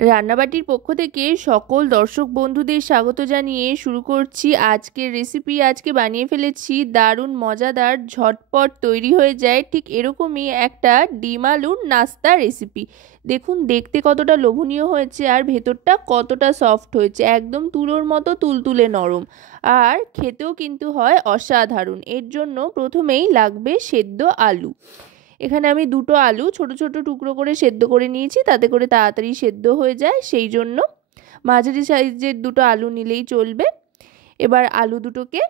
রান্নাবাটির পক্ষ থেকে সকল দর্শক বন্ধুদের স্বাগত জানিয়ে শুরু করছি আজকের রেসিপি। আজকে বানিয়ে ফেলেছি দারুণ মজাদার, ঝটপট তৈরি হয়ে যায় ঠিক এরকমই একটা ডিম আলুর নাস্তা রেসিপি। দেখুন দেখতে কতটা লোভনীয় হয়েছে আর ভেতরটা কতটা সফট হয়েছে, একদম তুলোর মতো তুলতুলে নরম। আর খেতেও কিন্তু হয় অসাধারণ। এর জন্য প্রথমেই লাগবে সেদ্ধ আলু। এখানে আমি দুটো আলু ছোট ছোট টুকরো করে সেদ্ধ করে নিয়েছি, তাতে করে তাড়াতাড়ি সেদ্ধ হয়ে যায়, সেই জন্য মাঝারি সাইজের দুটো আলু নিলেই চলবে। এবার আলু দুটোকে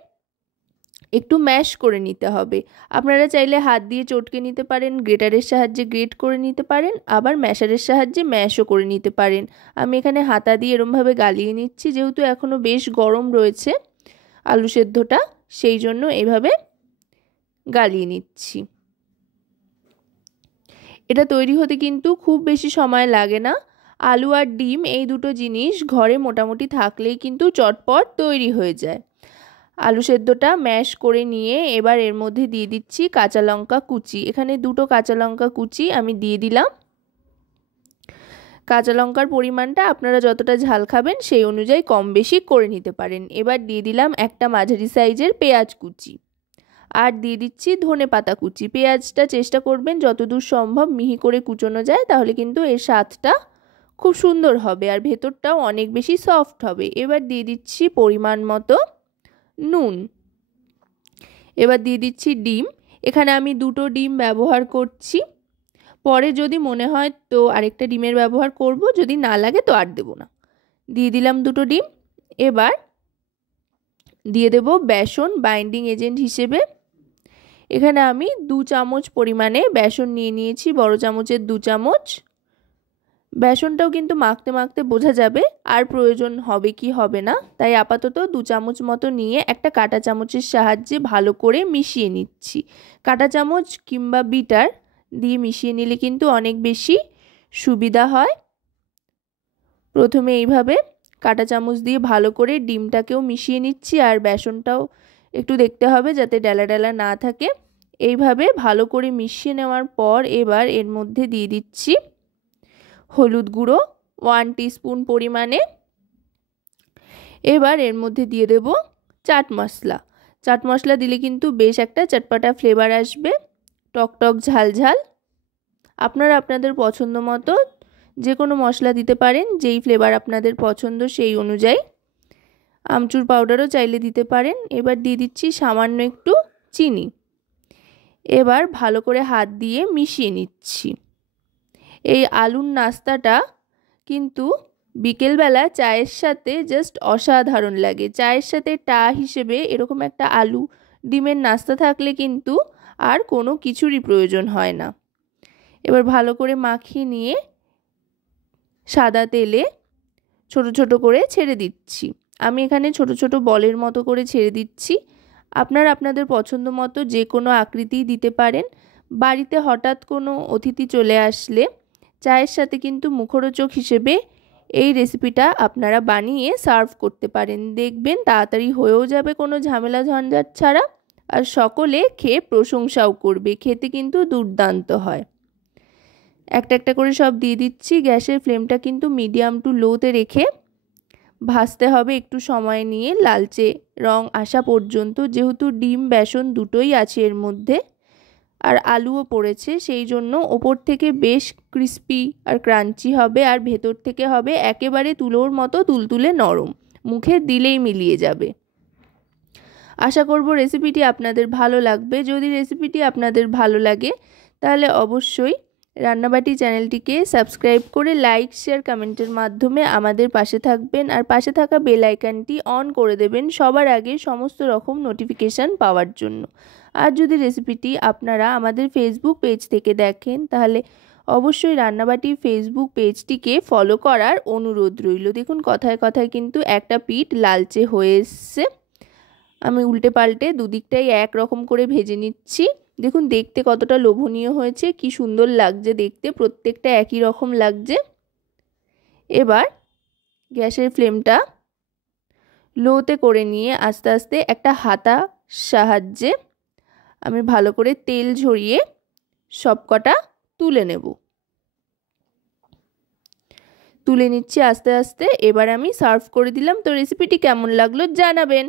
একটু ম্যাশ করে নিতে হবে। আপনারা চাইলে হাত দিয়ে চটকে নিতে পারেন, গ্রেটারের সাহায্যে গ্রেট করে নিতে পারেন, আবার ম্যাশারের সাহায্যে ম্যাশও করে নিতে পারেন। আমি এখানে হাতা দিয়ে এরমভাবে গালিয়ে নিচ্ছি, যেহেতু এখনও বেশ গরম রয়েছে আলু সেদ্ধটা, সেই জন্য এভাবে গালিয়ে নিচ্ছি। এটা তৈরি হতে কিন্তু খুব বেশি সময় লাগে না। আলু আর ডিম এই দুটো জিনিস ঘরে মোটামুটি থাকলেই কিন্তু চটপট তৈরি হয়ে যায়। আলু সেদ্ধটা ম্যাশ করে নিয়ে এবার এর মধ্যে দিয়ে দিচ্ছি কাঁচা লঙ্কা কুচি। এখানে দুটো কাঁচা লঙ্কা কুচি আমি দিয়ে দিলাম। কাঁচা লঙ্কার পরিমাণটা আপনারা যতটা ঝাল খাবেন সেই অনুযায়ী কম বেশি করে নিতে পারেন। এবার দিয়ে দিলাম একটা মাঝারি সাইজের পেঁয়াজ কুচি, আর দিয়ে দিচ্ছি ধনেপাতা কুচি। পেঁয়াজটা চেষ্টা করবেন যতদূর সম্ভব মিহি করে কুচোনো যায়, তাহলে কিন্তু এর স্বাদটা খুব সুন্দর হবে আর ভেতরটাও অনেক বেশি সফট হবে। এবার দিয়ে দিচ্ছি পরিমাণ মতো নুন। এবার দিয়ে দিচ্ছি ডিম। এখানে আমি দুটো ডিম ব্যবহার করছি, পরে যদি মনে হয় তো আরেকটা ডিমের ব্যবহার করব, যদি না লাগে তো আর দেবো না। দিয়ে দিলাম দুটো ডিম। এবার দিয়ে দেব বেসন বাইন্ডিং এজেন্ট হিসেবে। এখানে আমি 2 চামচ পরিমাণে বেসন নিয়ে নিয়েছি, বড় চামচের 2 চামচ। বেসনটাও কিন্তু মাখতে মাখতে বোঝা যাবে আর প্রয়োজন হবে কি হবে না, তাই আপাতত 2 চামচ মতো নিয়ে একটা কাঁটা চামচের সাহায্যে ভালো করে মিশিয়ে নিচ্ছি। কাঁটা চামচ কিংবা বিটার দিয়ে মিশিয়ে নিলে কিন্তু অনেক বেশি সুবিধা হয়। প্রথমে এইভাবে কাঁটা চামচ দিয়ে ভালো করে ডিমটাকেও মিশিয়ে নিচ্ছি, আর বেসনটাও একটু দেখতে হবে যাতে ডেলা ডেলা না থাকে। এইভাবে ভালো করে মিশিয়ে নেওয়ার পর এবার এর মধ্যে দিয়ে দিচ্ছি হলুদ গুঁড়ো 1 টিস্পুন পরিমাণে। এবার এর মধ্যে দিয়ে দেব চাট মশলা। চাট মশলা দিলে কিন্তু বেশ একটা চটপটা ফ্লেভার আসবে, টক টক ঝাল ঝাল। আপনারা আপনাদের পছন্দ মতো যে কোনো মশলা দিতে পারেন, যেই ফ্লেভার আপনাদের পছন্দ সেই অনুযায়ী। আমচুর পাউডারও চাইলে দিতে পারেন। এবার দিয়ে দিচ্ছি সামান্য একটু চিনি। এবার ভালো করে হাত দিয়ে মিশিয়ে নিচ্ছি। এই আলুর নাস্তাটা কিন্তু বিকেলবেলা চায়ের সাথে জাস্ট অসাধারণ লাগে। চায়ের সাথে টা হিসেবে এরকম একটা আলু ডিমের নাস্তা থাকলে কিন্তু আর কোনো কিছুরই প্রয়োজন হয় না। এবার ভালো করে মাখিয়ে নিয়ে সাদা তেলে ছোট ছোট করে ছেড়ে দিচ্ছি। আমি এখানে ছোট ছোট বলের মতো করে ছেড়ে দিচ্ছি। আপনারা আপনাদের পছন্দ মতো যে কোনো আকৃতি দিতে পারেন। বাড়িতে হঠাৎ কোনো অতিথি চলে আসলে চায়ের সাথে কিন্তু মুখরোচক হিসেবে এই রেসিপিটা আপনারা বানিয়ে সার্ভ করতে পারেন। দেখবেন তাড়াতাড়ি হয়েও যাবে কোনো ঝামেলা ঝঞ্ঝাট ছাড়া, আর সকলে খেয়ে প্রশংসাও করবে। খেতে কিন্তু দুর্দান্ত হয়। একটা একটা করে সব দিয়ে দিচ্ছি। গ্যাসের ফ্লেমটা কিন্তু মিডিয়াম টু লোতে রেখে ভাজতে হবে একটু সময় নিয়ে, লালচে রং আসা পর্যন্ত। যেহেতু ডিম বেসন দুটোই আছে এর মধ্যে আর আলুও পড়েছে, সেই জন্য ওপর থেকে বেশ ক্রিস্পি আর ক্রাঞ্চি হবে, আর ভেতর থেকে হবে একেবারে তুলোর মতো তুলতুলে নরম, মুখে দিলেই মিলিয়ে যাবে। আশা করব রেসিপিটি আপনাদের ভালো লাগবে। যদি রেসিপিটি আপনাদের ভালো লাগে তাহলে অবশ্যই রান্নাবাটি চ্যানেলটিকে সাবস্ক্রাইব করে লাইক শেয়ার কমেন্টের মাধ্যমে আমাদের পাশে থাকবেন, আর পাশে থাকা বেল আইকনটি অন করে দেবেন সবার আগে সমস্ত রকম নোটিফিকেশান পাওয়ার জন্য। আর যদি রেসিপিটি আপনারা আমাদের ফেসবুক পেজ থেকে দেখেন তাহলে অবশ্যই রান্নাবাটি ফেসবুক পেজটিকে ফলো করার অনুরোধ রইল। দেখুন কথায় কথায় কিন্তু একটা পিঠ লালচে হয়ে এসছে। আমি উল্টে পাল্টে দুদিকটাই একরকম করে ভেজে নিচ্ছি। দেখুন দেখতে কতটা লোভনীয় হয়েছে, কি সুন্দর লাগছে দেখতে, প্রত্যেকটা একই রকম লাগছে। এবার গ্যাসের ফ্লেমটা লোতে করে নিয়ে আস্তে আস্তে একটা হাতা সাহায্যে আমি ভালো করে তেল ঝরিয়ে সবকটা তুলে নেব। তুলে নিচ্ছি আস্তে আস্তে। এবার আমি সার্ভ করে দিলাম। তো রেসিপিটি কেমন লাগলো জানাবেন।